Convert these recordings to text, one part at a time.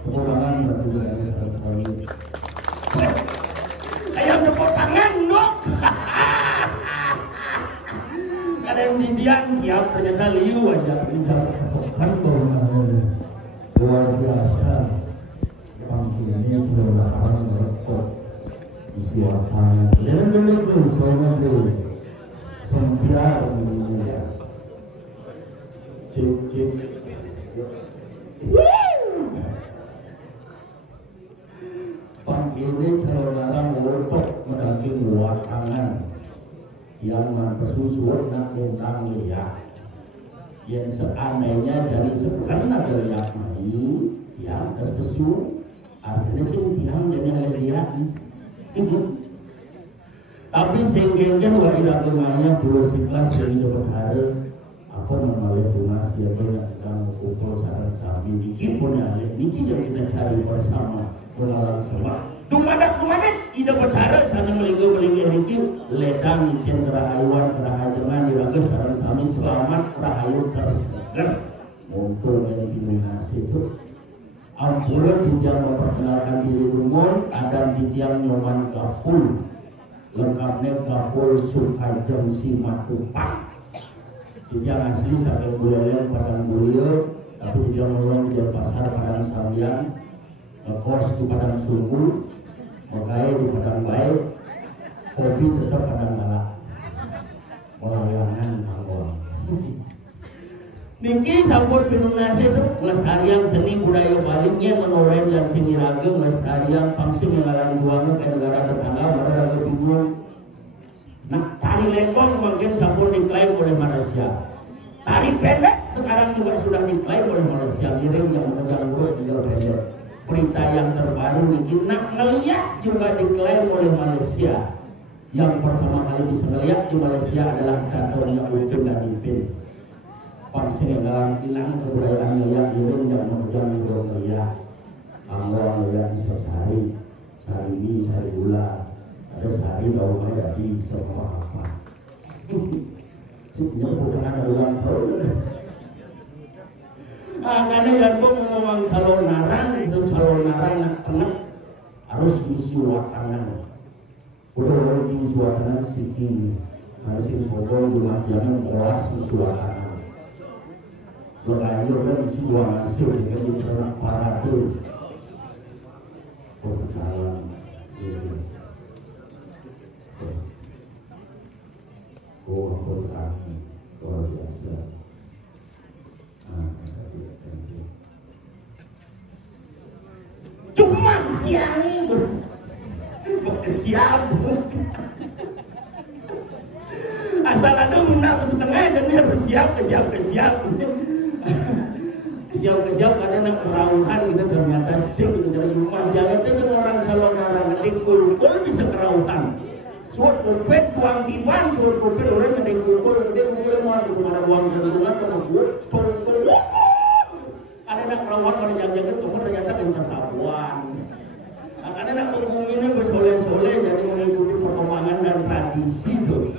Tepuk tangan bagi Julianis sekali. Ayam tepuk tangan dok. Ada yang didiam tiap ternyata liu aja meninggal. Kan bangunannya luar biasa. Pangkil ini sudah belakangan merekod di suaranya. Dan dulu soalnya dulu sembiar ini ya. Cip. Ini calon larang untuk mendaki wakangan yang mempersusur nak tentang lihat yang seandainya dari sekarang ada lihat lagi yang terpesu artinya sih yang jadi lihat tapi senggengnya wajib agamanya dulu sekelas yang dapat hari apa namanya tunas dia banyak yang kumpul saran sami dikit pun ada niki yang kita cari bersama melarang semua Dumadak ida bercara sana melinggo riki ledang icen kerahayuan kerahajangan diraga sarang sami selamat rahayu tersegar muncul yang diminasi itu ampura dijang memperkenalkan diri rumon ada di tiang nyoman gapul lengkapnya gapul sukajeng simatupak dijang asli sampai buleleng padang bulir tapi dijang orang di pasar padang sambian kos di padang sungguh makanya di padang baik kopi tetap padang galak melayangan mawon niki sampun pinunase itu melestarian seni budaya baliknya menoren yang singiraga melestarian pangsim yang ngalan juangnya ke negara tetangga mereka bingung nah tari lengkong mungkin sampun diklaim oleh Malaysia tari pendek sekarang juga sudah diklaim oleh Malaysia miring yang memegang urut tinggal pendek berita yang terbaru ini nak ngeliat juga diklaim oleh Malaysia yang pertama kali bisa ngeliat di Malaysia adalah kantornya Ucun dan Ipin pangsi yang hilang kebudayaan ngeliat iring yang memegang hidung ngeliat angwang ngeliat bisa sehari mie, sehari gula ada sehari daun jadi semua apa nyebut dengan ulang tahun karena yang gue ngomong calon narang itu calon narang nak tenang harus misi watangan udah orang di misi watangan siki harus misi watangan rumah jangan kelas misi watangan berkayu kan misi dua hasil dengan bicara parade perjalanan ini kami luar biasa cuma tiang berkesiap asal ada undang setengah dan harus kesiap karena nak kerauhan kita ternyata sing dari rumah jangan dengan orang calon orang ngetik kulkul bisa kerauhan suat kupet tuang tiban suat kupet orang ngetik kulkul ngetik kulkul mau kemana buang terungan kemana kulkul ada nak rawat pada jangan kemudian ternyata kencang tabuan. Karena nak penghuninya bersoleh-soleh jadi mengikuti perkembangan dan tradisi itu.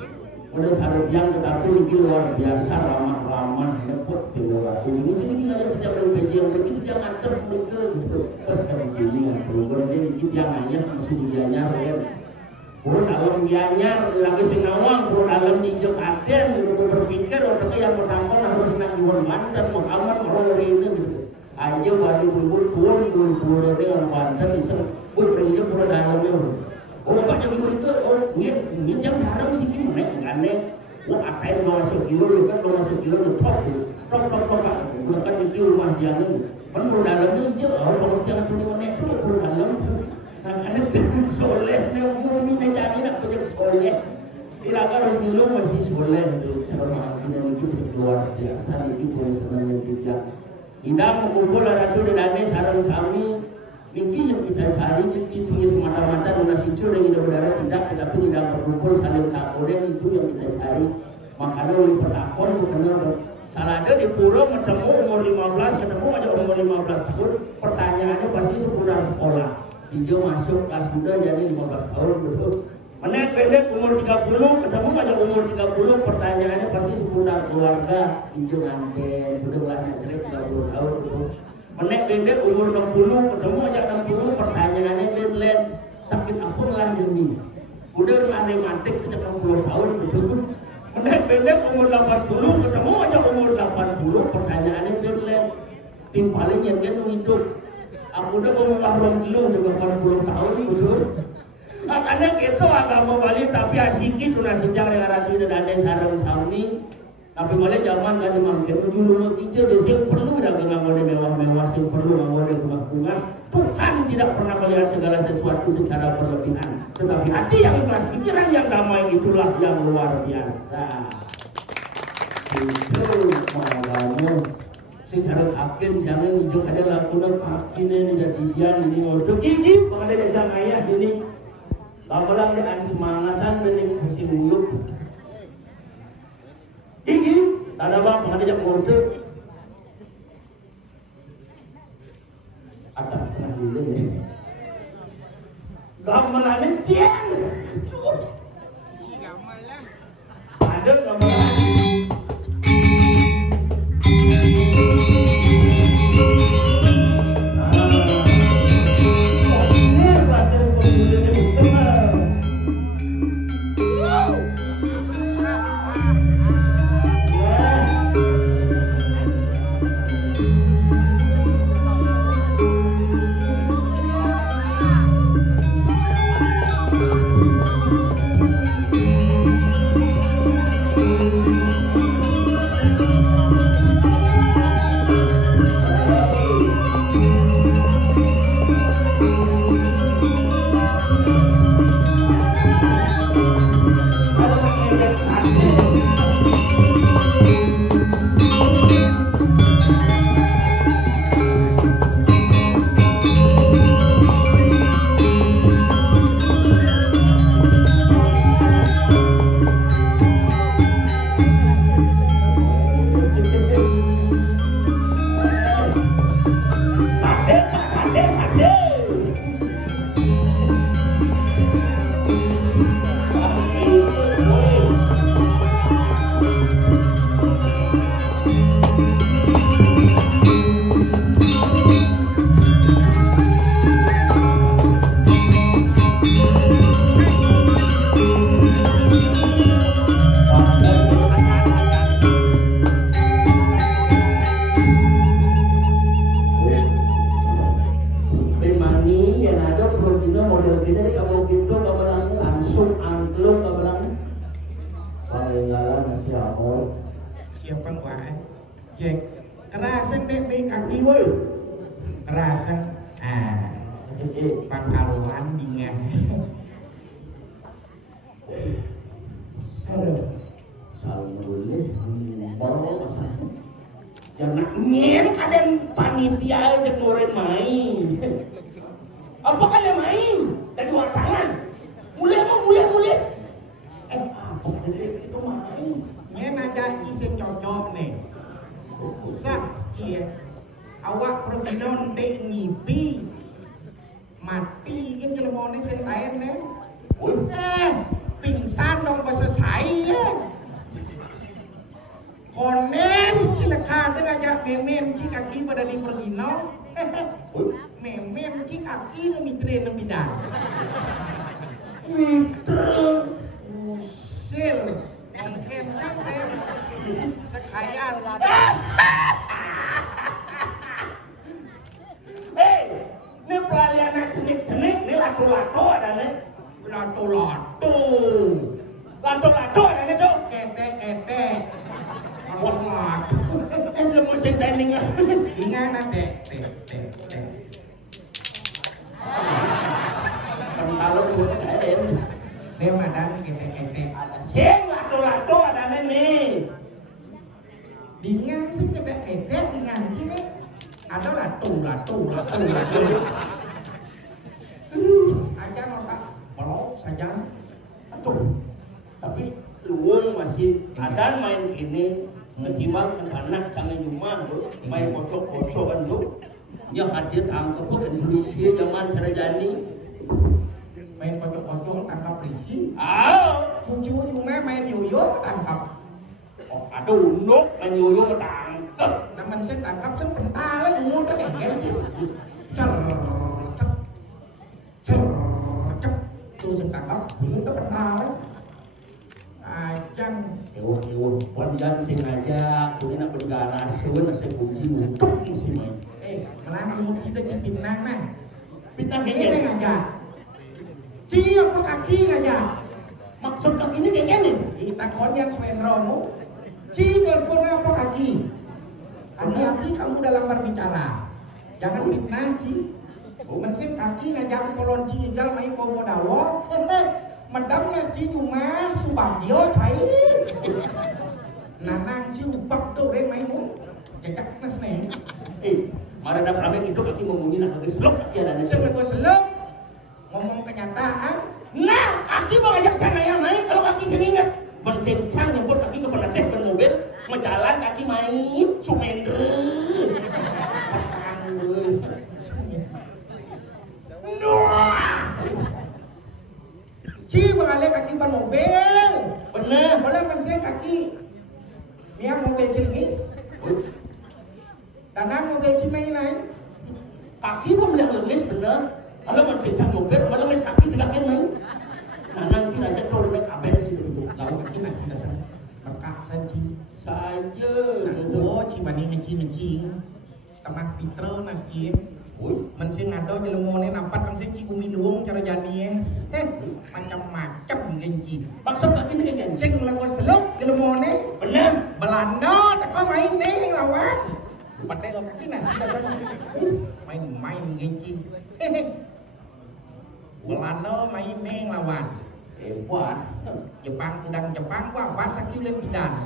Udah cara yang tetapi ini luar biasa ramah-ramah lepot di luar ini. Jadi kita tidak berbeda yang begitu jangan terbuka gitu. Begini yang perlu dia dikit jangannya masih dianyar. Kurun alam dianyar lagi senawang kurun alam dijek aden gitu berpikir orang yang bertanggung harus nak jual mantan Muhammad orang ini gitu. Aja wali bubur pun dengan Banten iseng pun pergi pura dalamnya oh banyak itu oh ini yang sekarang sih ini naik wah apa yang 2 kilo itu kan 2 kilo itu top bukan di rumah jangan kan pura dalamnya aja oh mesti jangan punya naik itu pura dalam nah karena soleh nih bumi nih jadi nak punya soleh tidak harus dulu masih soleh itu cara makin itu luar biasa itu boleh senangnya tidak Indah mengumpul ratu dan dane sarang sami ini yang kita cari ini semata-mata donasi cur yang tidak berdarah tidak tetapi tidak berkumpul saling takoden itu yang kita cari makanya oleh petakon bukan salah ada di pura ketemu umur 15 ketemu aja umur 15 tahun pertanyaannya pasti seputar sekolah hijau masuk kelas muda jadi 15 tahun betul menek pendek umur 30 ketemu aja umur 30 pertanyaannya pasti seputar keluarga hijau nganten udah banyak cerita 30 tahun Menek beda umur 60 ketemu aja 60 pertanyaannya beda sakit apa lah jadi udah rematik ke 60 tahun betul. Menek beda umur 80 ketemu aja umur 80 pertanyaannya beda timpalin yang dia hidup aku udah umur 20 juga 80 tahun betul. Makanya gitu agama Bali tapi asiki tunah sejak dengan ratu dan ada sarang sami tapi boleh zaman kan dimangkin ujung lumut hijau jadi yang perlu dah nganggo mewah-mewah yang perlu nganggo bunga-bunga. Tuhan tidak pernah melihat segala sesuatu secara berlebihan tetapi hati yang ikhlas pikiran yang damai itulah yang luar biasa. Itu makanya secara akhir jangan hijau ada lakukan pakin ini jadian ini untuk gigi pengen ada ayah ini kamulang dengan semangatan bening musim uyuk gigi ada bang pengen ada murte atas setengah dulu nih gamelannya cian ada gamelan pingsan dong bahasa saya konen cilaka dengan ajak memen ci kaki pada di pergino memen ci kaki nemitre nembidan usir yang kencang sekayan ini pelayanan cenik-cenik ini lato-lato ada nih lato-lato ada nih tuh ketek lato belum musik tanding ingat nanti kalau buat saya dia madan ketek sing lato-lato ada nih dengan sih ketek dengan gini ada lato aja notak belok saja atuh tapi luwung masih ada main gini ketimbang anak canggih rumah tuh main kocok kan tuh yang hadir angkat bukan polisi zaman Sarajani main kocok tangkap polisi cucu cuma main yoyo tangkap aduh nuk main yoyo tangkap namun saya tangkap saya pental bungut tak kan tuh sentangkap bungut tak benar ajan ewo panjang sengaja kuwi nak bergana sewen ase kunci untuk isi main malah bungut kita fitnah nah fitnah ini kayak ngajak siapa kaki ngajak maksud kaki ini kayak gini takon yang suenromu telepon apa kaki hati-hati kamu dalam berbicara jangan fitnah mesin kaki ngajak kolon cigal main komodawo madam nasi cuma subagio cai nanang ubak tuh ren main cekak nas nih marada rame itu kaki ngomongin nak geslok kaki ada nasi selok ngomong kenyataan nah kaki mau ngajak canaya main kalau kaki semingat pensencang nyebut kaki ke penateh ben mobil menjalan kaki main sumender Bangale kaki ban mobil bener boleh mensen kaki niang mobil cilingis danan mobil cimai naik kaki pun yang lemes bener kalau mensencang mobil malah lemes kaki dilakukan main nanang cina aja tuh udah kabel sih itu tahu kaki nanti dasar berkah saja oh cimani ngecing teman Pitro nasjim mensin ngado jelemone napat mensin ciku miluung cara jani macam-macam genci maksud kaki ini kayak sing lagu seluk jelemone bener Belanda tak kau main nih lawan padahal lo kaki nah main genci Belanda main nih lawan hebat Jepang udang Jepang gua bahasa kilen pidan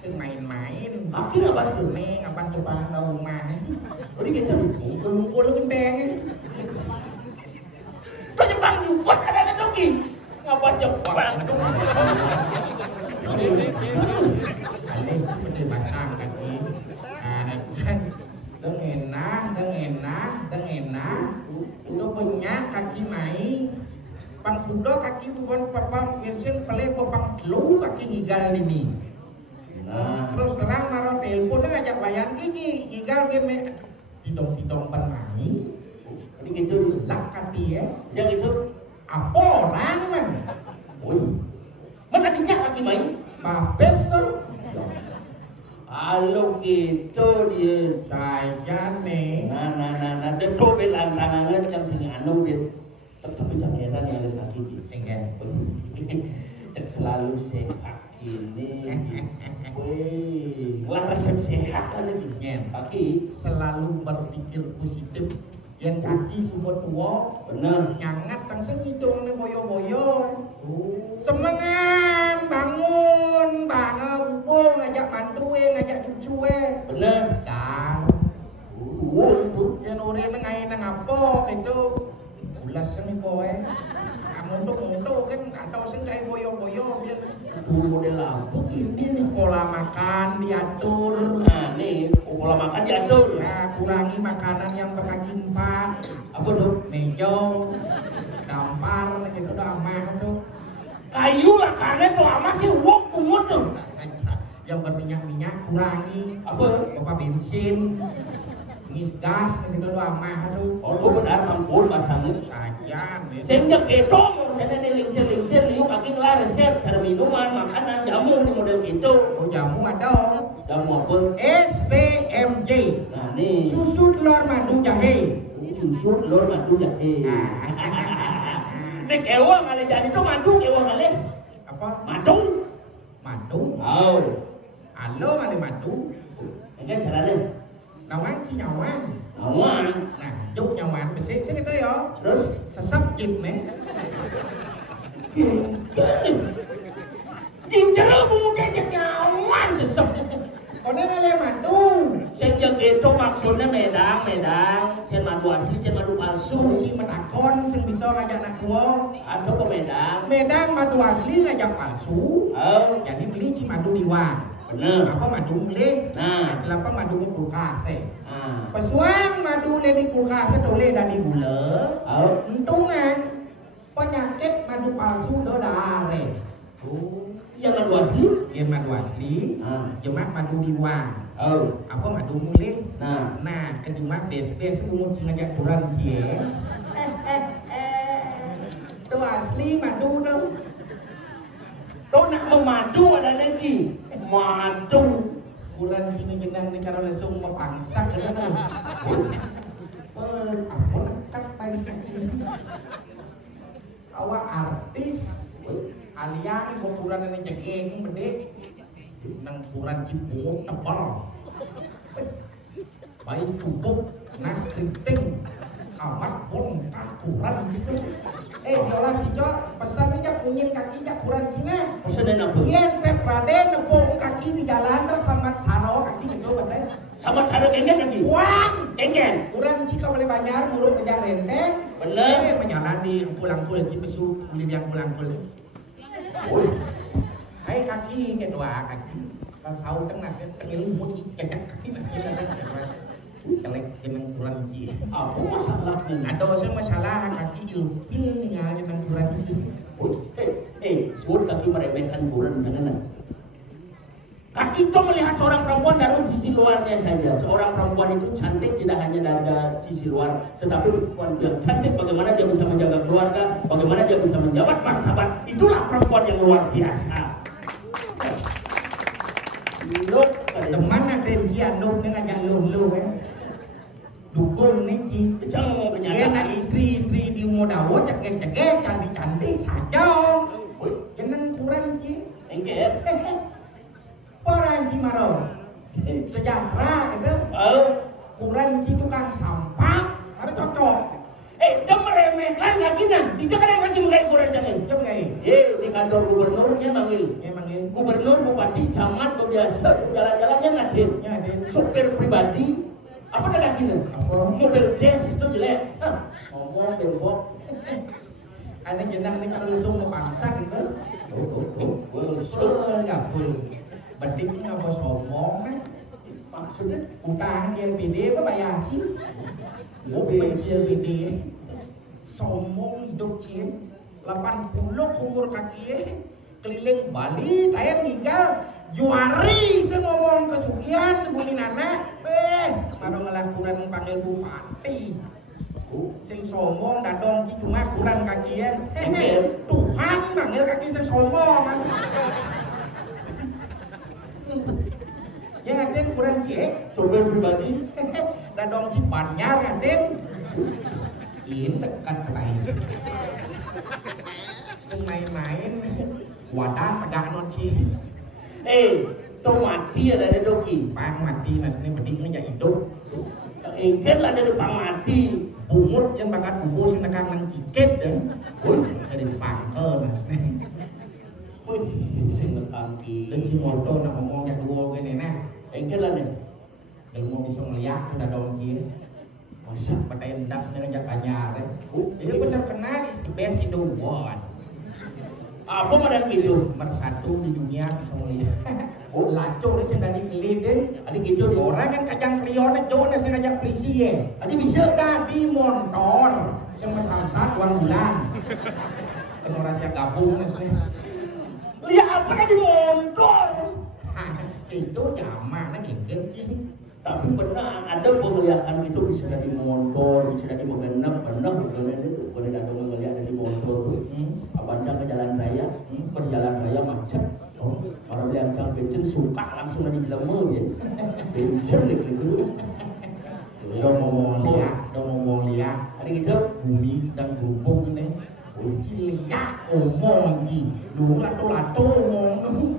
sing main-main kaki nggak pas tuh nih ngapas tuh bahan rumah jadi gitu Kulungkul gendeng Pak Jepang juga ada lagi ngapas Jepang Ale itu pasang kaki dengena udah banyak kaki mai pang kudo kaki bukan papam wirsen pale papam telu kaki ngigal ini terus terang marah telepon ngajak bayan gigi ngigal game tidong penani jadi gitu lakat dia yang itu apa orang man mana dinyak kaki main babes tuh kalau gitu dia kayak nih nah dan kau belang tangannya macam sini anu dia tapi jangan heran yang ada kaki cek selalu sehat ini wih lah resep sehat kan lagi kaki selalu berpikir positif yang kaki semua tua bener nyangat langsung hidung nih boyo-boyo semangat bangun hubung ngajak mantu ngajak cucu bener dan yang urin ngai nang apa gitu ulas seni boy muntuk kan atau sing kayak boyo-boyo biar model apa ini pola makan diatur nah nih pola makan diatur ya kurangi makanan yang berkaki 4 apa tuh mejo dampar gitu udah amah tuh kayu lah karena tuh ama sih wok pungut tuh yang berminyak kurangi apa bapak bensin ngis gas gitu udah amah tuh oh benar mampun masangnya saja sejak itu saya lingsir liuk kaki lah resep cara minuman makanan jamu di model gitu oh jamu ada jamu apa STMJ nah nih susu telur madu jahe susu telur madu jahe dek ewang kali jadi tuh madu ewang kali apa madu oh halo ada madu kan caranya nawan si nyawan nah cuk nyawan besik sini tuh ya terus sesep jip nih Ginjal bungu kejek nyawan sesep Kode mele madu sejak itu maksudnya medang cen madu asli cen madu palsu si menakon sing bisa ngajak nak tua atau pemedang medang madu asli ngajak palsu jadi beli ci madu diwan bener apa madu beli nah kenapa madu ke kulkas pesuang madu le di kulkas dole dari gula untungan penyakit madu palsu do dare yang madu asli yang madu asli jemak madu diwan Apa madu mulai? Nah, kedua bes umur ngajak kurang cie. Itu asli madu dong. Tuh nak memadu ada lagi. Madu. Kurang kini jenang ni cara langsung mepangsak kan. Apa lekat tadi? Awak artis aliang ukuran ini jegeng bede nang ukuran cipung tebal baik tubuk nas keriting kamar pun ukuran gitu diolah si Jor pesan aja pungin kaki jak ukuran Cina pesanan apa? Yen pet raden nepung kaki di jalan dah sangat saro kaki gitu bede Sama cara kengen lagi? wang Kengen? ukuran Cika boleh banyak muruk kerja renteng Bener. menjalan di angkul-angkul cipesu beli di angkul-angkul. Hai kaki kedua kaki. Pas sau tengah saya tengil lumut cecak kaki nah kita kelek jeneng kurang ji. Apa masalahnya? Ada saya masalah kaki ilfil nya jeneng kurang ji. Suut kaki meremehkan kurang jangan. Kaki itu melihat seorang perempuan dari sisi luarnya saja. Seorang perempuan itu cantik tidak hanya dari sisi luar, tetapi perempuan yang cantik bagaimana dia bisa menjaga keluarga, bagaimana dia bisa menjabat martabat. Itulah perempuan yang luar biasa. Teman ada dia nuk dengan jalur lu dukun nih jangan mau kenyataan istri di modawo cekek cantik saja. Jeneng kurang ji. Engket. Orang Cimarau sejahtera gitu kurang ci tukang sampah harus cocok Dia meremehkan kakinya dijaga kaki mengai kurang jangan coba gak di kantor gubernurnya manggil gubernur bupati camat biasa jalan-jalannya ngadir supir pribadi apa ada kakinya mobil jazz itu jelek ngomong bembok aneh jenang ini kalau langsung mepangsa gitu nggak full batik nggak bos ngomong maksudnya utang GLBD apa bayar sih bukan GLBD sombong hidup cien 80 umur kaki keliling Bali tayang tinggal juari saya ngomong kesugihan ngomongin anak baru ngelakukan panggil bupati sing sombong dadong ki cuma kurang kaki ya Tuhan manggil kaki sing sombong ya ngaden kurang ki supir pribadi dadong ci Banyar ngaden in dekat lain sing main-main wadah tegak noci to mati ada doki pang mati nasne bediknya jadi hidup ingin lah ada depan mati bungut yang bakat bubu sing nekang nang kiket deh dari pangkel nasne sing nekang ki dan si moto nak ngomong yang dua gini nah ingin lah deh kalau mau bisa ngeliat udah dong kiri masa pada endak ngajak Banyar itu benar kenal is the best in the world apa madang gitu nomor 1 di dunia bisa ngeliat lacur sih dari kelilin ada gitu orang kan kacang krione jauh sih ngajak polisi ya ada bisa tadi motor yang masang uang bulan kan orang siap gabung nih lihat apa di motor itu zaman gitu tapi pernah ada penglihatan itu bisa dari motor bisa dari menggenap pernah bukan itu boleh ada melihat dari motor abancang ke jalan raya perjalanan raya macet orang bilang cang becen suka langsung aja jelema ya bensin gitu udah ngomong lihat ada gitu bumi sedang berhubung nih uji lihat omong lagi dulu lato ngomong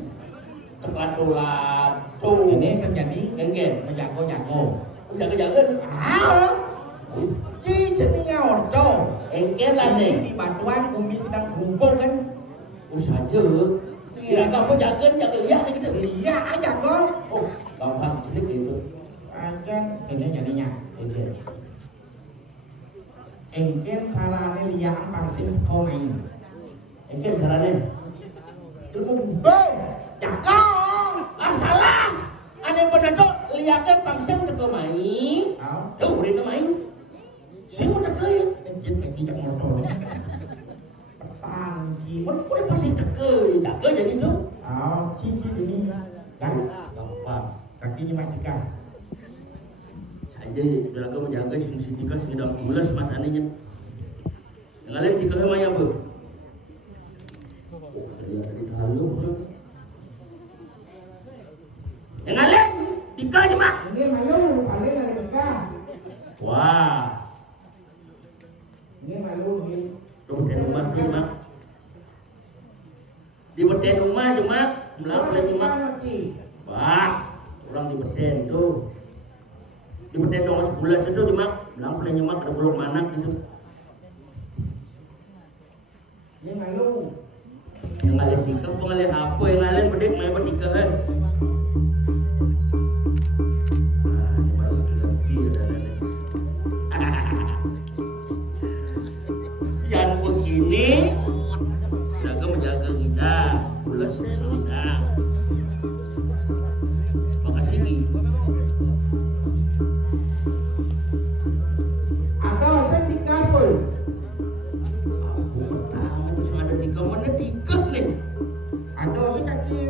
terlalu ini senjadi enggak jago jaga Ci ceningnya ordo enggak lah nih di batuan bumi sedang berhubung kan saja tidak kamu jaga lihat gitu lihat aja kok gampang sedikit gitu aja ini jadinya engken carane lihat pangsin kau main engken carane jaga salah aneh bener tuh lihatnya pangsin teko main tuh udah itu main sing mau teko ya engken pasti jak motor panji udah pasti teko jaga jadi tuh cici ini kan gampang kakinya mak tika. Saja belaga menjaga si tika sing dalam bulas matanya. Ngalih tika maya be. Oh, dia tadi halu. Ngalih tika aja mak. Ini malu, paling ada tika. Wah. Ini malu ni. Di rumah tu mak. Di beten rumah je mak. Melaplah je mak. Wah, orang di beten tu. Di beten dong sebulan itu je mak. Melaplah je mak ada belum anak gitu. Ini malu. Yang ngalih tika, pengalih apa yang ngalih bedek main bertika he. Yang begini, jaga menjaga kita, pulas kita. Makasih Ki. Atau saya tika pun. Aku pertama tu ada tika mana tika ni? Ada saya kaki.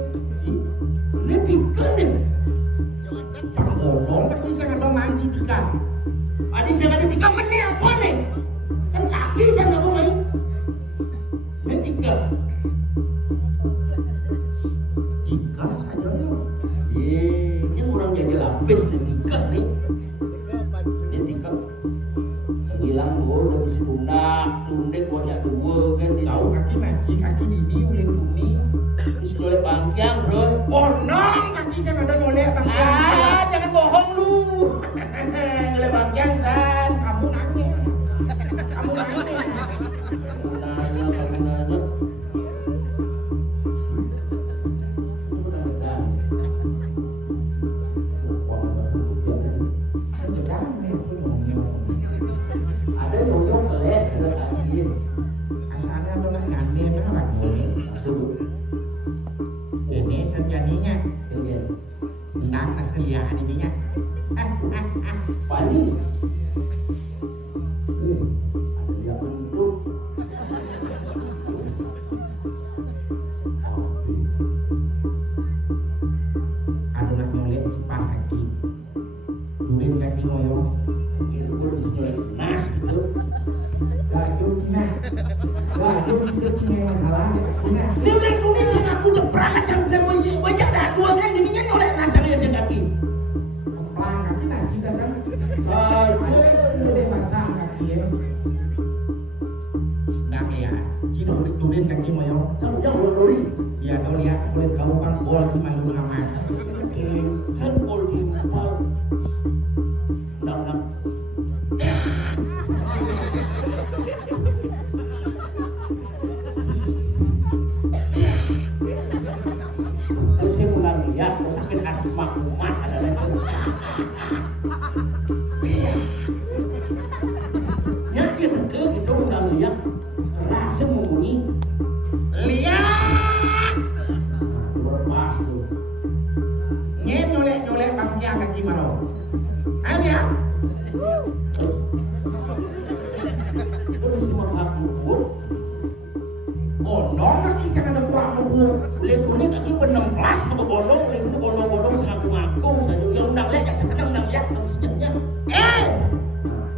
Ni tika ni. Panggodong kaki saya ada manji tika. Adik saya ada tika mana apa ni? Kan kaki saya nak main. Ni tika. Tika saja ni. Yang orang jadi lapis ni tika ni. Ni tika. Hilang udah bisa lunak, tundek banyak dua kan. Tahu kaki masih kaki dini ulin bumi. Bisa nyolek bangkiang bro. Bonong kaki saya ada nyolek bangkiang. Jangan bohong lu. Nyolek bangkiang san. Kamu nangis. Kamu nangis. Kamu nanya. Ada nyonyong keles cerita kaki. Asalnya adalah ngane memang ini. Ini senjadinya. Nang aslinya ininya. Pani. Ada dia bentuk. Ada nak nyolek cepat kaki. Durin kaki ngoyong. Itu boleh disebut nas gitu. Laju Cina. Laju kita Cina yang masalah. Cina. Ini oleh Indonesia aku jeprak acan dan wajah dah dua kan ininya oleh nas cara saya kaki. Pelang kaki nak cita sana. Aduh, udah pasang kaki ya. Nggak lihat. Cina durin kaki ngoyong. Kamu jangan lori. Ya do lihat boleh kau kan bol cuma lu ngamas. Kan pol di mal. Nak. Saya menang lihat sakit hati maklumat adalah itu. Ya dia tegak itu menang lihat rasa membunyi. Lihat. Berpas tu. Nyen nyolek bangkiang kaki maro. Lihat. Terus menghap mukul. Gondong kaki saya ada buah mukul. Boleh kuning kaki ber-16 apa gondong, boleh kuning gondong-gondong sengaku-ngaku saja. Yang undang lihat, yang sekarang undang lihat maksudnya.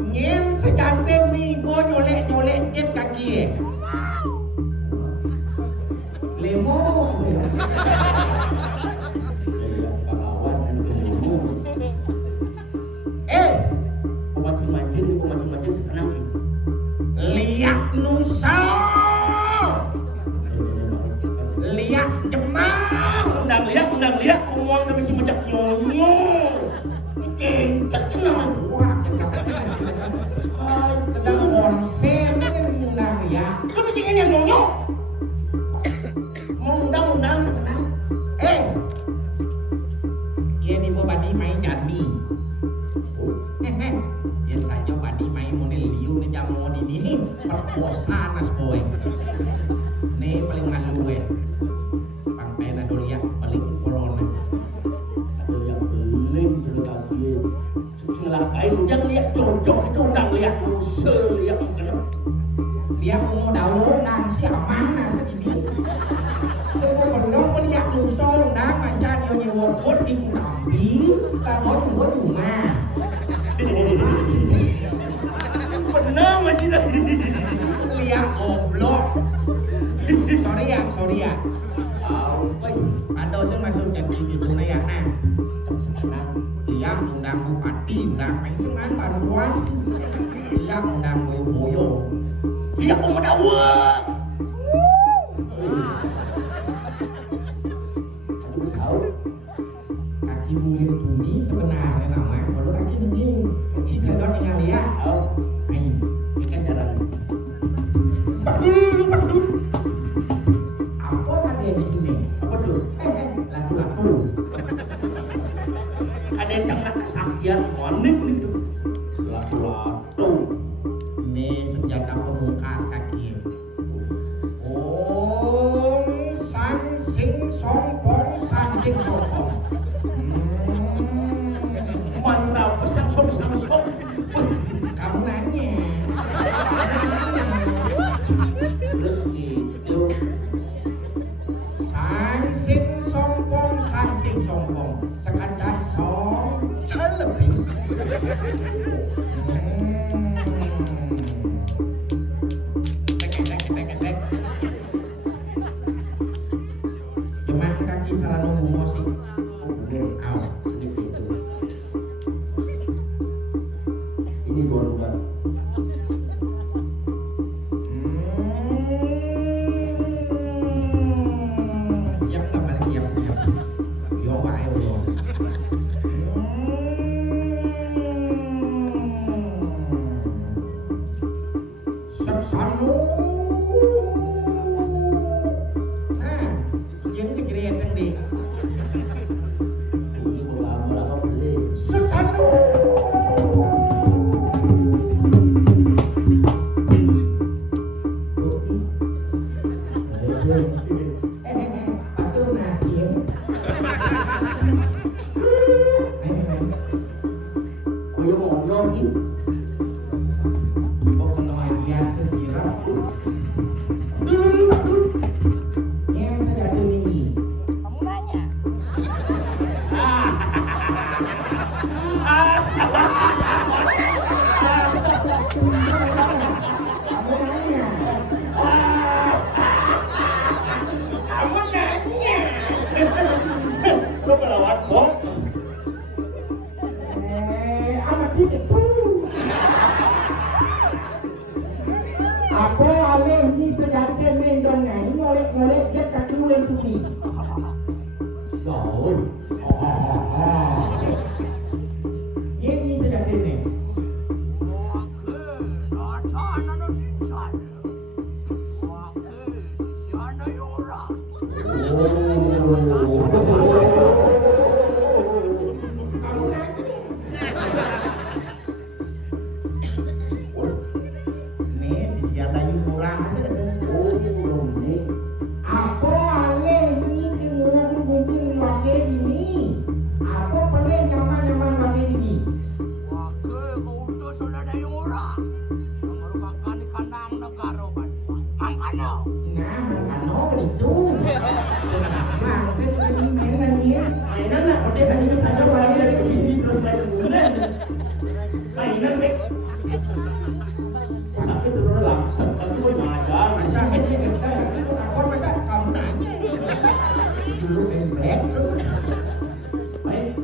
Nyen sejate mi go nyolek jet kaki. Lemo. Kawan dan pembunuh. Pemancing sekarang ini. Lihat nusa. Lihat jemar. Undang lihat, uang tapi si macam nyonyo. Tingkat kenal. Sedang konsen undang lihat. Kamu sih ini yang nyonyo. Mau undang sekarang. Ini bo badi main jani. Yang saja badi main model liu ni jamu di ini perkosa nas boy. Nih paling ngalu Pangpai na dolia paling corona. Ada yang belim cerita dia. Selain yang lihat cocok itu undang lihat lusa lihat kenapa. Lihat mau daun nang si amanah segini. Kalau belum lihat lusa sâu đá mà cha nhiều nhiều một phút đi cùng đỏng bí ta có chúng có đủ mà Benar masih dah. lihat goblok sorry ya ada sih masuk jadi gitu nih ya nah lihat undang bupati undang main seman bantuan lihat undang boyo Dia pemedawa. kaki mungkin bumi sebenarnya namanya kalau kaki mungkin kecilnya dong tinggal lihat Ikan jalan. Badut. Apa tadi yang sini? Apa tu? Lagu-lagu. Ada yang cakap kesaktian monik gitu. Lato. Ini senjata pemungkas kaki. Om sang sing songpong sang sing songpong. Mantra pesan som. Kamu nanya. Terus gitu. Sang sing songpong. Sekadar song celebih. Tek. Cuman kaki sarana bungo sih. Aw, sedikit itu. Ini baru dah. Siap nggak balik siap. Yo wae yo. Seksanu. Nah, yang digeret yang di. Ini bola apa beli? Seksanu. Aduh nasi. Kuya mau nongin. Oh penawaran sesirap. Yang sejati ini. Kamu nanya? Kamu nanya. Kamu nanya. Kau melawat bom. Amat itu. Apa alih ni sejati mendong ngai ngolek dia kaki ulen putih. Gaul. Ini sejati ni. Kamu nanya. Nih si siapa yang murah aja. Apa alih ni murah mungkin pakai ini. Apa paling nyaman pakai ini. Nah, ano itu? Maksud ini mainan dia. Mainan lah, kalau dia hanya saja orang dari posisi terus main guna. Mainan deh. Sakit terus langsung, tapi gue magang. Masa ini itu rakor masa kamu nanya. Dulu emblek terus. Main.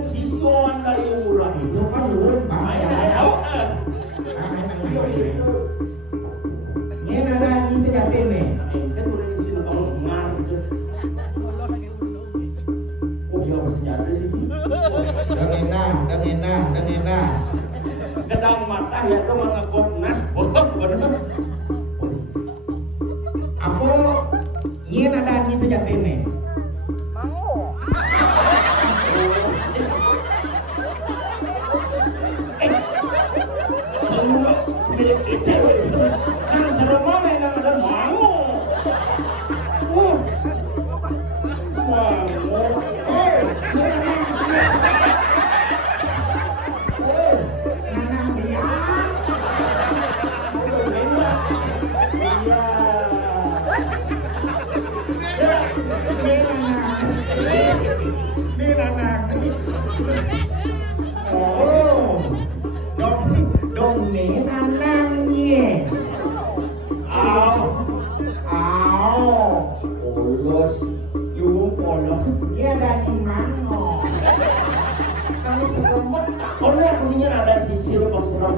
Siswa anda yang murah itu kan lu main ayo. Ini ada di sejati nih. Kan boleh di sini kamu dengar gitu. Oh iya senjata sih. Udah enak. Gedang mata ya tuh mengakut nas bohong bener. Apa? Ini ada di sejati nih. Mau? Selalu sebilik kita. Kan serem mana yang ada mau.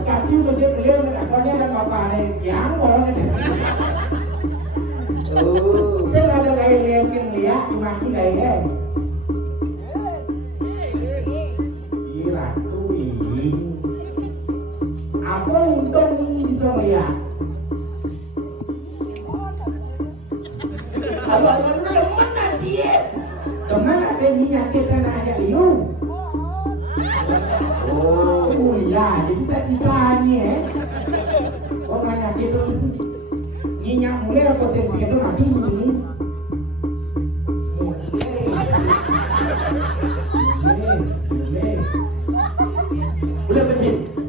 kaki mesti beliau akhirnya kan bapak yang orang ini. Saya ada gaya lekin lihat dimaki gaya. Gila tuh ini. Apa undang ini bisa lihat? Aduh, lemen nanti ya. Teman ada minyak kita nak ajak liu. Oh, mulia. Jadi kita ni orang nak itu minyak mulia apa sensi itu mati di sini. Boleh bersih.